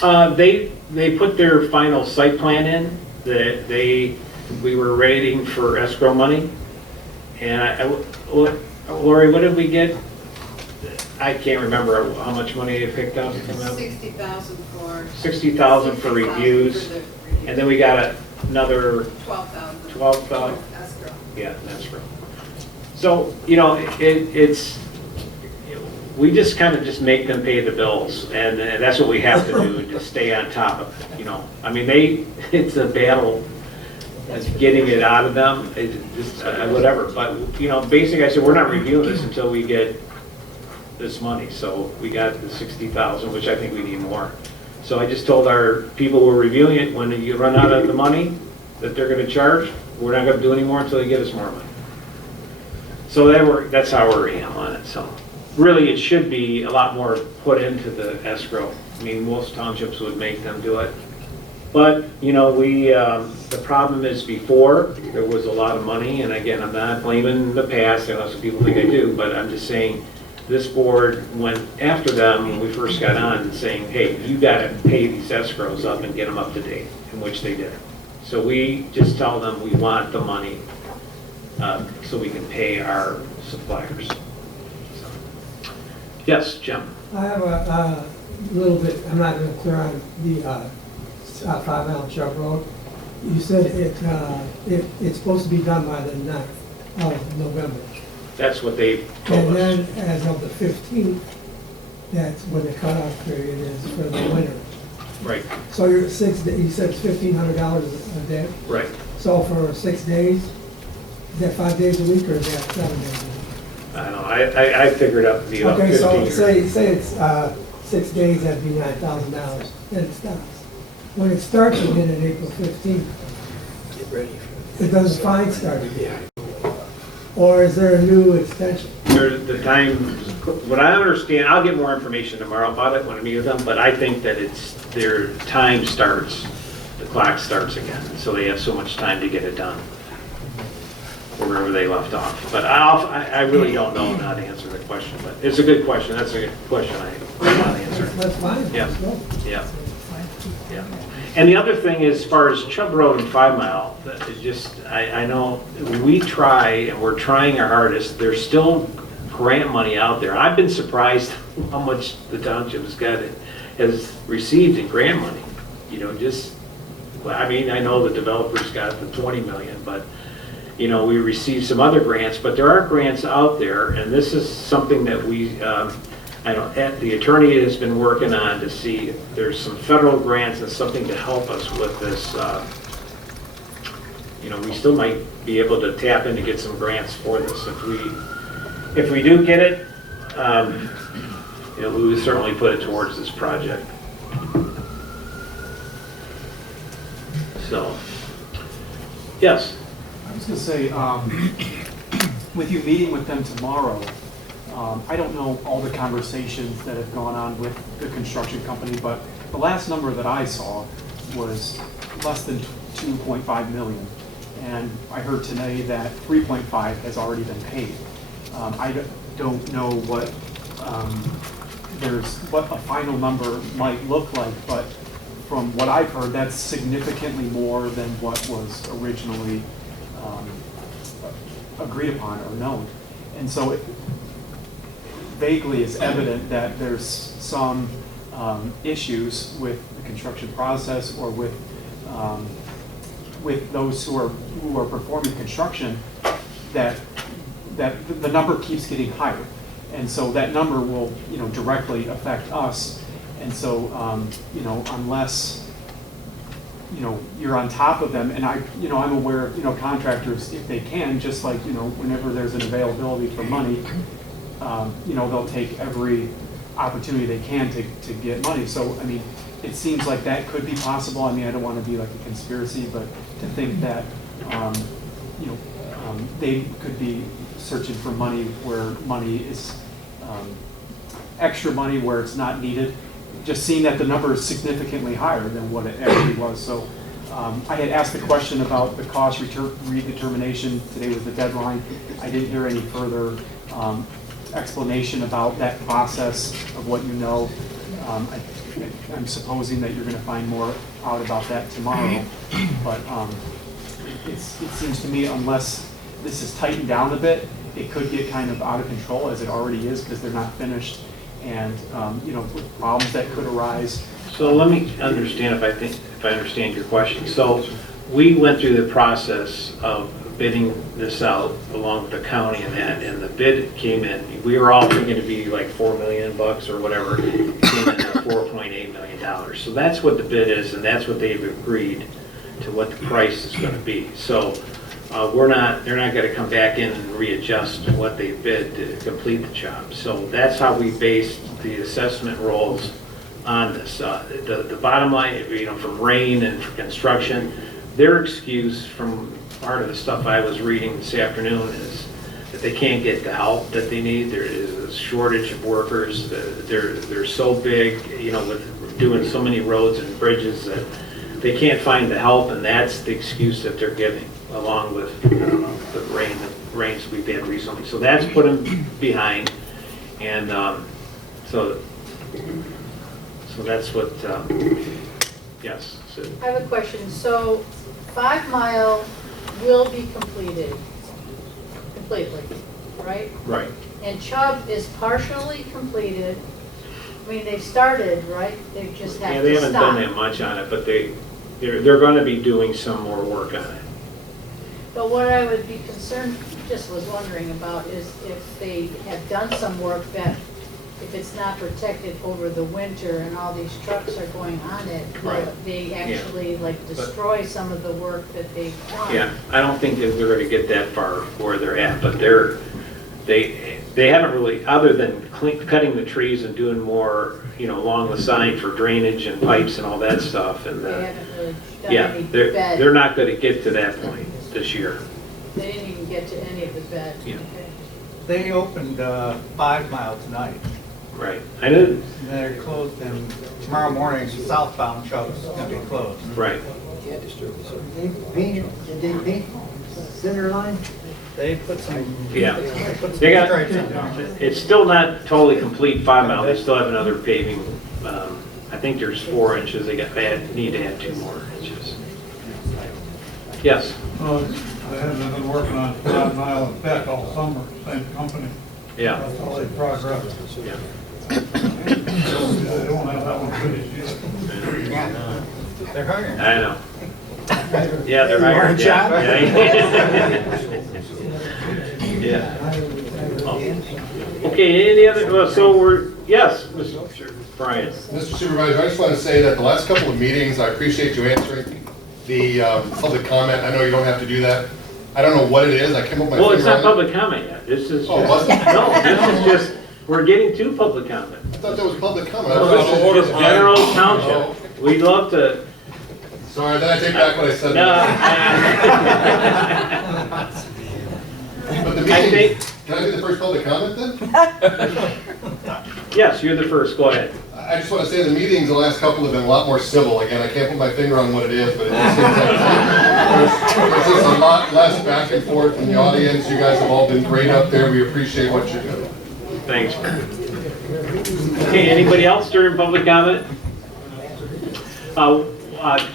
They put their final site plan in. We were waiting for escrow money. And Lori, what did we get? I can't remember how much money they picked up from them. 60,000 for. 60,000 for reviews. And then we got another 12,000. 12,000. Escrow. Yeah, escrow. So, it's, we just kind of just make them pay the bills, and that's what we have to do to stay on top of it, I mean, it's a battle getting it out of them, whatever. But, basically I said, we're not reviewing this until we get this money. So we got the 60,000, which I think we need more. So I just told our people who are reviewing it, when you run out of the money that they're going to charge, we're not going to do any more until they give us more money. So that's how we're handling it. So really, it should be a lot more put into the escrow. I mean, most townships would make them do it. But, the problem is before, there was a lot of money, and again, I'm not blaming the past, I know some people think I do, but I'm just saying, this board went after them when we first got on and saying, hey, you gotta pay these escrows up and get them up to date, in which they did. So we just tell them we want the money so we can pay our suppliers. So. Yes, Jim? I have a little bit, I'm not real clear on the 5 Mile Chubb Road. You said it's supposed to be done by the 9th of November. That's what they told us. And then as of the 15th, that's when the cutoff period is for the winter. Right. So you're 6 days, you said it's $1,500 a day? Right. So for 6 days, is that 5 days a week or is that 7 days a week? I don't know, I figured out the about 15 Okay, so years. say it's 6 days, that'd be $9,000, then it stops. When it starts again on April 15th, Get ready. it doesn't fine start again. Or is there a new extension? The time, what I understand, I'll get more information tomorrow about it when I meet with them, but I think that their time starts, the clock starts again, so they have so much time to get it done, wherever they left off. But I really don't know how to answer the question, but it's a good question. That's a good question I want to answer. That's fine. Yeah. Let's go. Yeah. Yeah. And the other thing is, as far as Chubb Road and 5 Mile, I know we try, and we're trying our hardest. There's still grant money out there. I've been surprised how much the township has received in grant money. I know the developers got the 20 million, but we received some other grants, but there are grants out there, and this is something that the attorney has been working on to see if there's some federal grants and something to help us with this. We still might be able to tap in to get some grants for this. If we do get it, we would certainly put it towards this project. So, yes. I was going to say, with you meeting with them tomorrow, I don't know all the conversations that have gone on with the construction company, but the last number that I saw was less than 2.5 million. And I heard today that 3.5 has already been paid. I don't know what a final number might look like, but from what I've heard, that's significantly more than what was originally agreed upon or known. And so it vaguely is evident that there's some issues with the construction process or with those who are performing construction, that the number keeps getting higher, and so that number will directly affect us. And so unless you know, you're on top of them, and I'm aware of, you know, contractors, if they can, just like, you know, whenever there's an availability for money, you know, they'll take every opportunity they can to get money. So, I mean, it seems like that could be possible. I mean, I don't want to be like a conspiracy, but to think that, you know, they could be searching for money where money is, extra money where it's not needed, just seeing that the number is significantly higher than what it actually was. So I had asked the question about the cost redetermination. Today was the deadline. I didn't hear any further explanation about that process of what you know. I'm supposing that you're going to find more out about that tomorrow. But it seems to me, unless this is tightened down a bit, it could get kind of out of control, as it already is, because they're not finished, and you know, problems that could arise. So let me understand if I understand your question. So we went through the process of bidding this out along with the county and that, and the bid came in. We were all thinking it'd be like $4 million or whatever. It came in at $4.8 million. So that's what the bid is, and that's what they've agreed to what the price is going to be. So they're not going to come back in and readjust what they bid to complete the job. So that's how we based the assessment rolls on this. The bottom line, you know, from rain and for construction, their excuse from part of the stuff I was reading this afternoon is that they can't get the help that they need. There is a shortage of workers. They're so big, you know, with doing so many roads and bridges that they can't find the help, and that's the excuse that they're giving, along with the rains we've had recently. So that's put them behind, and so that's what, yes. So. I have a question. So 5 Mile will be completely, right? Right. And Chubb is partially completed. I mean, they've started, right? They just have to stop. Yeah, they haven't done that much on it, but they're going to be doing some more work on it. But what I would be concerned, just was wondering about, is if they have done some work that, if it's not protected over the winter and all these trucks are going on it, Right. they actually like destroy some of the work that they've done. Yeah, I don't think that they're going to get that far where they're at, but they haven't really, other than cutting the trees and doing more, you know, along the side for drainage and pipes and all that stuff. And They haven't really done yeah, any bed. they're not going to get to that point this year. They didn't even get to any of the bed. Yeah. Okay. They opened 5 Mile tonight. Right. I didn't. They're closed, and tomorrow morning, southbound Chubb's going to be closed. Right. Did they paint center line? They put some. Yeah. They put some They got, stripes in there. it's still not totally complete 5 Mile. They still have another paving. I think there's 4 inches. They need to add 2 more inches. Yes. They haven't been working on 5 Mile and Beck all summer, same company. Yeah. That's all they progress. Yeah. They don't have that one finished yet. They're hiring. I know. Yeah, they're hired. Yeah. Yeah. Okay, any other, so yes, Mr. Brian. Mr. Supervisor, I just want to say that the last couple of meetings, I appreciate you answering the public comment. I know you don't have to do that. I don't know what it is. I came up with my Well, it's finger not on it. public comment yet. This is Oh, just, wasn't? no, this is just, we're getting to public comment. I thought that was public comment. No, this is just general township. We'd love to. Sorry, then I take back what I said. But the meeting, can I do the first public comment then? Yes, you're the first. Go ahead. I just want to say the meetings, the last couple have been a lot more civil. Again, I can't put my finger on what it is, but it just seems like there's just a lot less back and forth from the audience. You guys have all been great up there. We appreciate what you're doing. Thanks. Okay, anybody else during public comment?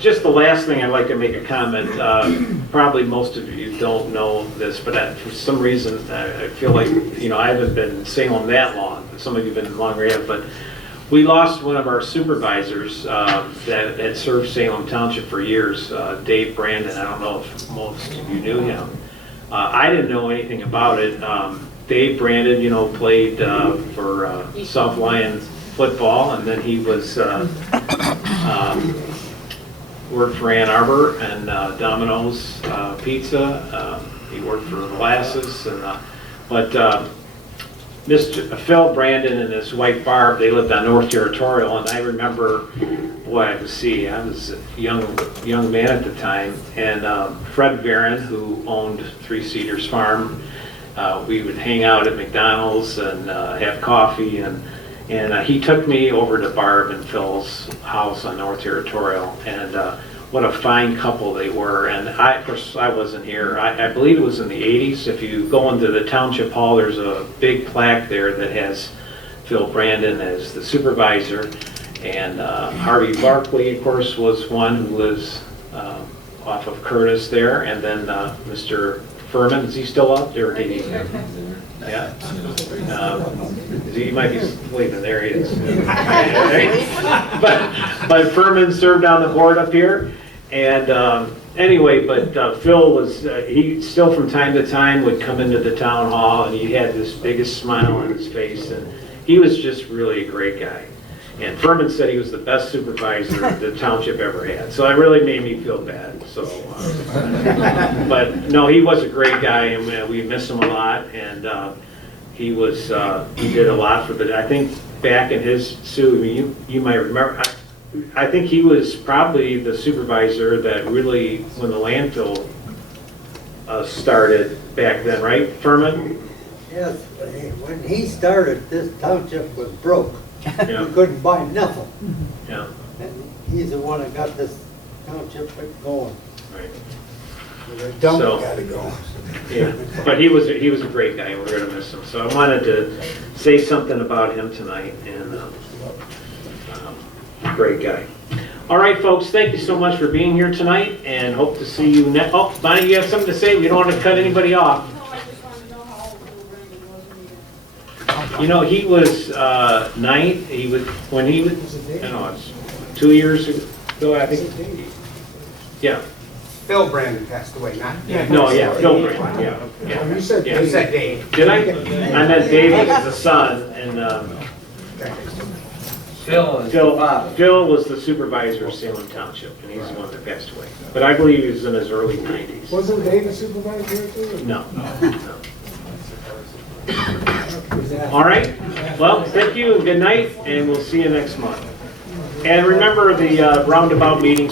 Just the last thing I'd like to make a comment. Probably most of you don't know this, but for some reason I feel like, you know, I haven't been in Salem that long. Some of you have been longer yet, but we lost one of our supervisors that had served Salem Township for years, Dave Brandon. I don't know if most of you knew him. I didn't know anything about it. Dave Brandon, you know, played for South Lyon football, and then he was worked for Ann Arbor and Domino's Pizza. He worked for Molasses, and but Mr. Phil Brandon and his wife Barb, they lived on North Territorial, and I remember, boy, I was a young man at the time, and Fred Varon, who owned Three Cedars Farm, we would hang out at McDonald's and have coffee, and he took me over to Barb and Phil's house on North Territorial, and what a fine couple they were. And of course, I wasn't here. I believe it was in the 80s. If you go into the Township Hall, there's a big plaque there that has Phil Brandon as the supervisor. And Harvey Barkley, of course, was one who lives off of Curtis there. And then Mr. Furman, is he still up there? Yeah. He might be sleeping. There he is. But Furman served on the board up here. And anyway, but Phil was, he still from time to time would come into the town hall, and he had this biggest smile on his face. And he was just really a great guy. And Furman said he was the best supervisor the township ever had. So it really made me feel bad. So, but no, he was a great guy, and we miss him a lot. And he did a lot for I think back in his, Sue, you might remember, I think he was probably the supervisor that really, when the landfill started back then, right, Furman? Yes, when he started, this township was broke. Yeah. You couldn't buy nothing. Yeah. And he's the one that got this township going. Right. The dump So- gotta go. Yeah, but he was a great guy, and we're gonna miss him. So I wanted to say something about him tonight, and great guy. All right, folks, thank you so much for being here tonight, and hope to see you next. Oh, Bonnie, you have something to say? We don't want to cut anybody off. No, I just wanted to know how old Little Brandon was when he You know, he was 9. He was when he was. I don't know, it's 2 years ago, I think. Yeah. Phil Brandon passed away, not Dave. No, yeah, Phil Brandon, yeah. You said Dave. You said Dave. Did I? I meant David as the son, and Phil was the supervisor of Salem Township, and he's the one that passed away. But I believe he was in his early 90s. Wasn't Dave a supervisor too? No. All right. Well, thank you and good night, and we'll see you next month. And remember the roundabout meetings